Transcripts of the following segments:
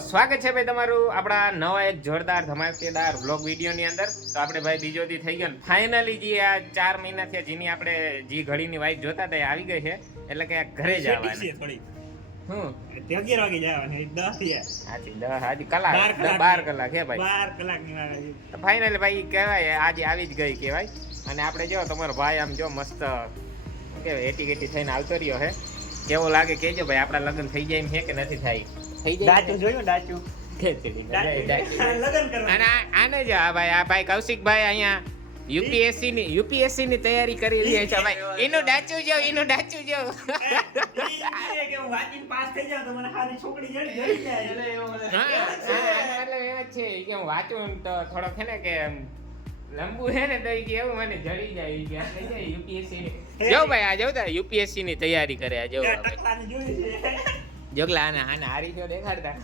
સ્વાગત છે ભાઈ તમારું આપણા નવા એક જોરદાર ધમાકેદાર વ્લોગ વિડીયોની અંદર. તો આપણે ભાઈ બીજો દી થઈ ગયો ને ફાઇનલી જે આ ચાર મહિના થયા જેની આપણે જે ઘડીની વાઈફ જોતા હતા આવી ગઈ છે. એટલે કે ઘરે જ આવવાની. હું? અગિયાર વાગે જવાની દસ હાજી કલાક. બાર કલાક. હે ભાઈ. બાર કલાક ફાઇનલી ભાઈ કહેવાય આજે આવી જ ગઈ કહેવાય. અને આપણે જો તમારો ભાઈ આમ જો મસ્ત એટી કેટી થઈને આવતો રહ્યો હે. કેવો લાગે કેજો ભાઈ આપણા લગ્ન થઈ જાય એમ છે કે નથી થાય? થઈ જાય ડાચું જોયું ડાચું આને જ આ ભાઈ આ ભાઈ કૌશિકભાઈ અહીંયા યુપીએસસી ની યુપીએસસી ની તૈયારી કરી રહી છે ભાઈ. એનું ડાચું જો એનું ડાચું જો. ઈ કે હું વાંચીને પાસ થઈ જાઉં તો મને સારી છોકરી જડી જડી જાય. હા, હા, એટલે એમ છે. કે હું વાંચું ને તો થોડોક છે ને કે લંબુ છે ને તો કે એવું મને જડી જાય. કે આ જાય યુપીએસસી ની જો ભાઈ આ જો તા યુપીએસસી ની તૈયારી કરે આ જો જોગલા આને આને હારીશો દેખાડતા.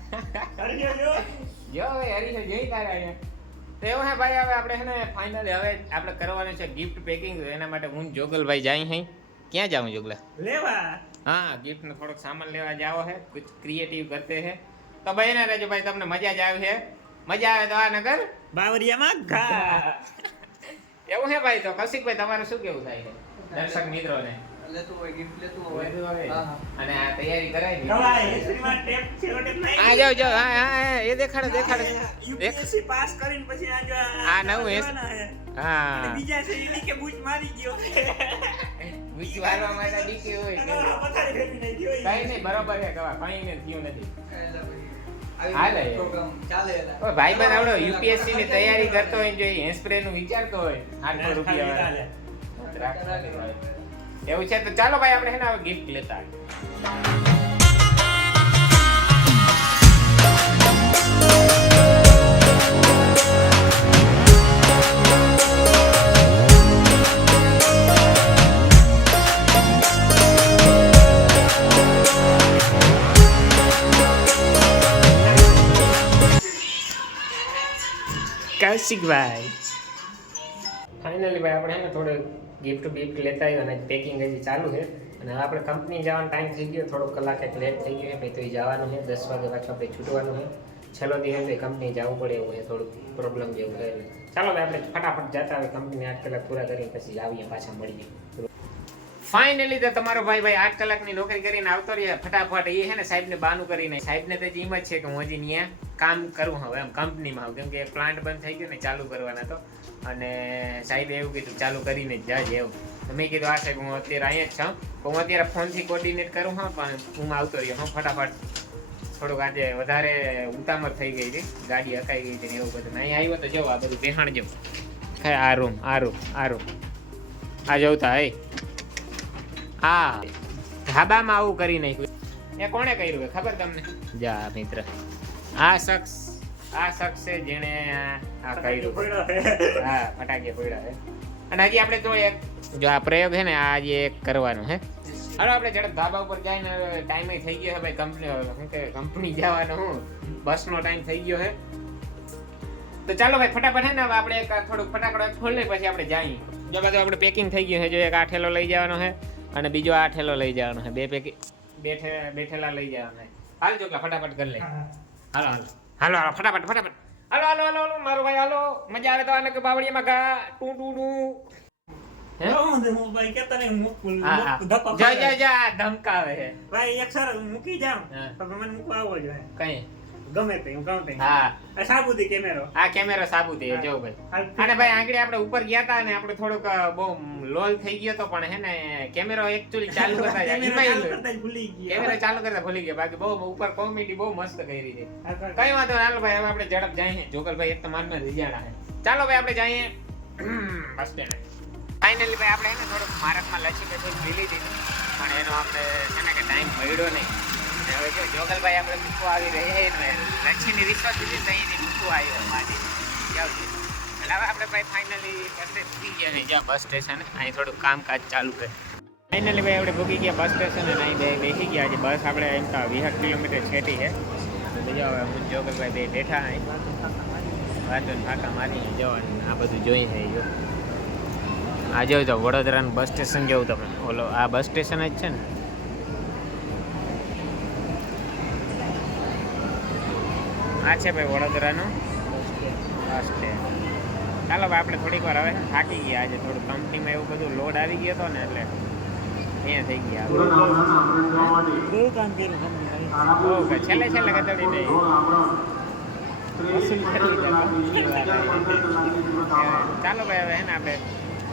જો. હવે હરીશો જોઈ તારા અહીંયા. તો એવું હે ભાઈ હવે આપણે છે ને ફાઇનલી હવે આપણે કરવાનું છે ગિફ્ટ પેકિંગ એના માટે હું જોગલભાઈ જાય હઈ ક્યાં જાઉં જોગલા? લેવા? હા ગિફ્ટ નો થોડોક સામાન લેવા જાવો હે કુછ ક્રિએટિવ કરતે હે. તો ભાઈ ને રજો ભાઈ તમને મજા જ આવી છે મજા આવે તો આ નગર? બાવરિયામાં ઘા. એવું હે ભાઈ તો કૌશિકભાઈ તમારું શું કેવું થાય છે? દર્શક મિત્રોને. લેતું હોય ગિફ્ટ લેતું લેતું હોય હોય. હા હા અને આ તૈયારી કરાવી ખવાય દીધી. ટેપ છેલ્લો ટેપ નાખી. આ જાઓ જાઓ હા હા હા, એ દેખાડો દેખાડો દેખ પાસ કરીને પછી આ જો આ નવું. અને હા બીજા છે ઈ કે બૂચ મારી ગયો વિચારવા માટે ડીકે હોય કે પથારી ફેરવી નાખી હોય. કઈ નહીં બરોબર છે કવા કઈ ને થયું નથી હાલે. ભાઈ બન આવડો યુપીએસસી ની તૈયારી કરતો હોય જો હેન્ડનું વિચારતો હોય આઠસો રૂપિયા ચાલે. એવું છે તો ચાલો ભાઈ, આપણે હે ને ગિફ્ટ લેતા. કૌશિકભાઈ ફાઇનલી ભાઈ, આપણે હે ને થોડું ગિફ્ટ બિફ્ટ લેતા આવ્યો અને પેકિંગ હજી ચાલુ છે. અને હવે આપણે કંપની જવાનો ટાઈમ થઈ ગયો થોડો કલાક એક લેટ થઈ ગયો ભાઈ તો એ જવાનું છે, દસ વાગે પાછું આપણે છૂટવાનું છે. છેલ્લો દિવસ ભાઈ કંપની જવું પડે એવું છે, થોડુંક પ્રોબ્લેમ જેવું છે. ચાલો ભાઈ, આપણે ફટાફટ જતા હોય કંપની આઠ કલાક પૂરા કરીને પછી આવીએ, પાછા મળીએ. ફાઇનલી તો તમારો ભાઈ ભાઈ આઠ કલાકની નોકરી કરીને આવતો રહીએ ફટાફટ એ છે ને સાહેબને બાનું કરીને. સાહેબને તો એમ જ છે કે હું હજી ત્યાં કામ કરું હવે એમ કંપનીમાં આવું. કેમ કે પ્લાન્ટ બંધ થઈ ગયો ને ચાલુ કરવાના તો. અને સાહેબે એવું કીધું, ચાલુ કરીને જ જાજે એવું. તો મેં કીધું આ સાહેબ, હું અત્યારે અહીંયા જ છું. તો હું અત્યારે ફોનથી કોર્ડિનેટ કરું, હા, પણ હું આવતો રહ્યો. હું ફટાફટ થોડુંક આજે વધારે ઉતામળ થઈ ગઈ હતી. ગાડી અકાઈ ગઈ હતી ને એવું બધું. અહીંયા આવ્યો તો જવું, આ બધું બેહાણ જવું આ રૂમ આ રૂમ આ રૂમ આ જવતા હે હા. ધાબામાં આવું કરી નાખ્યું. એ કોણે કર્યું ખબર તમને? જા મિત્ર. આ શખ્સ આ શખ્સ છે જેણે આ કર્યું. હા ફટાકે પડ્યા છે. અને હજી આપણે તો એક જો આ પ્રયોગ છે ને આ આજે એક કરવાનું છે. હાલો આપણે ઝડપ ધાબા ઉપર જઈને ટાઈમે થઈ ગયો છે ભાઈ કંપની શું કે કંપની જવાનો હું. બસનો ટાઈમ થઈ ગયો છે. તો ચાલો ભાઈ ફટાફટ હે ને આપણે એક થોડુંક ફટાકડો ખોલ પછી આપણે જઈએ. જો બધું આપણે પેકિંગ થઈ ગયું છે જો એક આ ઠેલો લઈ જવાનો છે. અને બીજો આ ઠેલો લઈ જવાનો છે. બે પેકિંગ બે બેઠેલા લઈ જવાના છે. હાલ જો ફટાફટ કરી લે. હાલો હાલો. હાલો હાલો ફટાફટ ફટાફટ. હાલો હાલો હાલો હાલો. મારો ભાઈ હાલો. મજા આવે તો આને કે બાવળીમાં ગા ટુ ટુ ટુ. કેમેરો. આ કેમેરો સાબુતે જો ભાઈ. અને ભાઈ આંગળી આપણે ઉપર ગયા હતા ને આપણે થોડુંક બહુ લોલ થઈ ગયો તો પણ હે ને કેમેરો એકચ્યુઅલી ચાલુ કરતા જાય. કરતા ભૂલી ગયા. કેમેરો ચાલુ કરતા ભૂલી ગયા. બાકી બહુ ઉપર કોમેડી બહુ મસ્ત કરી છે. કઈ વાંધો હાલો ભાઈ હવે આપણે ઝડપ જઈએ. જોગલભાઈ એક તો માનમાં રીજાણા છે. ચાલો ભાઈ આપણે જઈએ. બસ સ્ટેન્ડ ફાઇનલી ભાઈ આપણે એને થોડુંક મારકમાં લસી બસી પી લીધી પણ એનો આપણે છે ને કે ટાઈમ મળ્યો નહીં. હવે જો જોગલભાઈ આપણે મૂકવા આવી રહ્યા લચ્છીની રિશ્વત દીધી તો એની મૂકવા આવ્યો. મારી જાવ હવે આપણે ભાઈ ફાઇનલી બસે થઈ ગયા છે જ્યાં બસ સ્ટેશન અહીં થોડું કામકાજ ચાલુ છે. ફાઇનલી ભાઈ આપણે ભૂકી ગયા બસ સ્ટેશન અને અહીં બે બેસી ગયા છે. બસ આપણે એમ તો વીસ કિલોમીટર છેટી છે. બીજા હવે હું જોગલભાઈ બે બેઠા અહીં. વાતો ફાંકા મારી જવાનું આ બધું જોઈ છે જો. આ જો તો વડોદરાનું બસ સ્ટેશન જેવું તમે ઓલો, આ બસ સ્ટેશન જ છે ને? આ છે ભાઈ વડોદરાનું? બસ સ્ટેન્ડ ચાલો ભાઈ આપણે થોડીક વાર હવે થાકી ગયા આજે થોડું કંપનીમાં એવું બધું લોડ આવી ગયો હતો ને એટલે અહીંયા થઈ ગયા છેલ્લે છેલ્લે કદડી નહીં. ચાલો ભાઈ હવે હે ને આપણે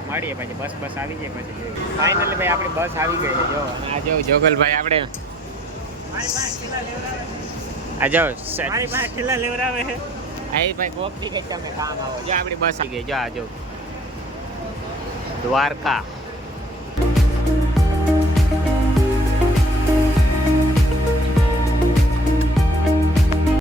મળીએ પછી બસ બસ આવી જાય પછી ફાઇનલી ભાઈ આપણી બસ આવી ગઈ છે જો અને આ જો જોગલભાઈ આપણે આ જો મારી પાસે ઠેલા લેવડાવે છે અહીં ભાઈ કોકથી કંઈક તમે કામ આવો. જો આપણી બસ આવી ગઈ, જો આ જો. દ્વારકા.